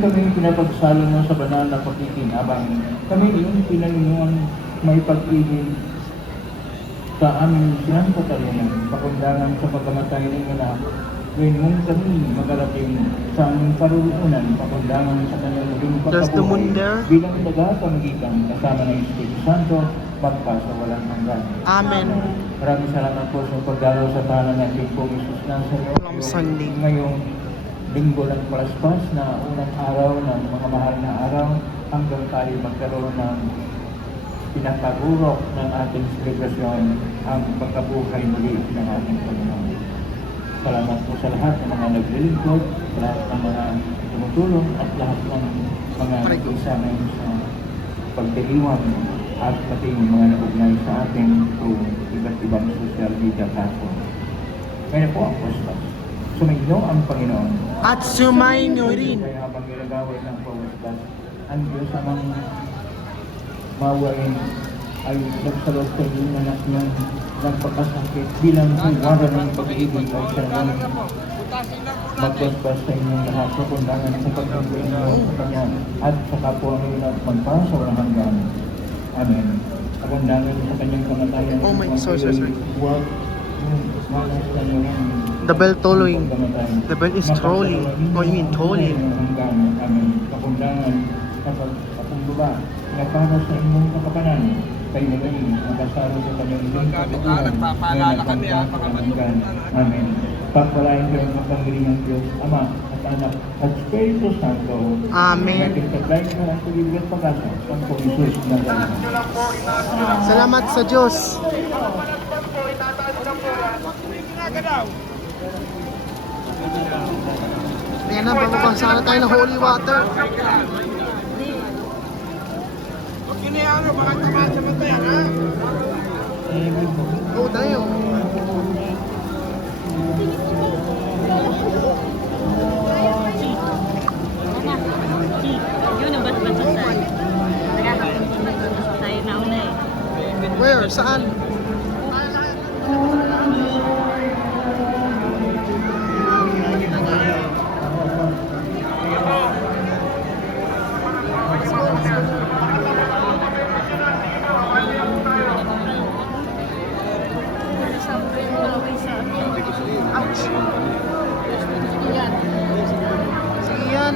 kami pinapagsalo mo sa banal na pakikinabang. Kami iyong pinaninguan may pag-ibig sa aming sinampatalunan, pakundangan sa pagkamatay ng anak. Gawin mong kami magarating sa aming paruroonan, pakundangan sa kanyang muling pagkabuhay bilang tagapamagitan kasama ng Espiritu Santo, magpasa walang hanggan. Amen. Maraming salamat po sa pagdalo sa tahanan ng ating pong Isus Nazareno. Sunday. Ngayong linggo ng Palaspas na unang araw ng mga mahal na araw hanggang tayo magkaroon ng pinakagurok ng ating selebrasyon ang pagkabuhay muli ng ating Panginoon. Salamat po sa lahat ng mga naglilingkod, sa lahat ng mga tumutulong at lahat ng mga nag-isamin sa pagdiriwang at pati yung mga naugnay sa ating through iba't ibang social media platform. Ngayon po ang Palaspas. Sumainyo ang Panginoon. At sumainyo rin. Kaya habang ginagaway ng Palaspas, ang Diyos amang mawain ay nagsalot sa inyong anak niyang nagpakasakit bilang huwara ng pag-ibig at siya naman magpaspas sa inyong lahat sa kundangan sa pagkakuin niyo sa Kanya at sa kapwa niyo at magpasa walang hanggan. Amen. Kundangan sa Kanyang kamatayan. Oh my, sorry. Huwag malas na niyong The bell tolling. The bell is trolling. Or you mean tolling. Amen. Kakundangan sa pagkumbaba na para sa inyong kakapanan. Kayo na rin nakasalo sa kanyang ilang kapatulan. Nagpapaalala kami mga hanggan. Amen. Pagpalain kayo ng panggiling ng Diyos, Ama at Anak at Espiritu Santo. Amen. Nagkitaglay na ang pag-ibig at pag-asa sa Panginoon na gano'n. Salamat sa Diyos. Ayan na, bababasa na tayo ng holy water. Ano, baka tamaan sa mata yan, ha? Oo, tayo. Yun ang basa-basa tayo. Nagkakapunta tayo na una eh. Where? Saan? Ouch! Sige yan.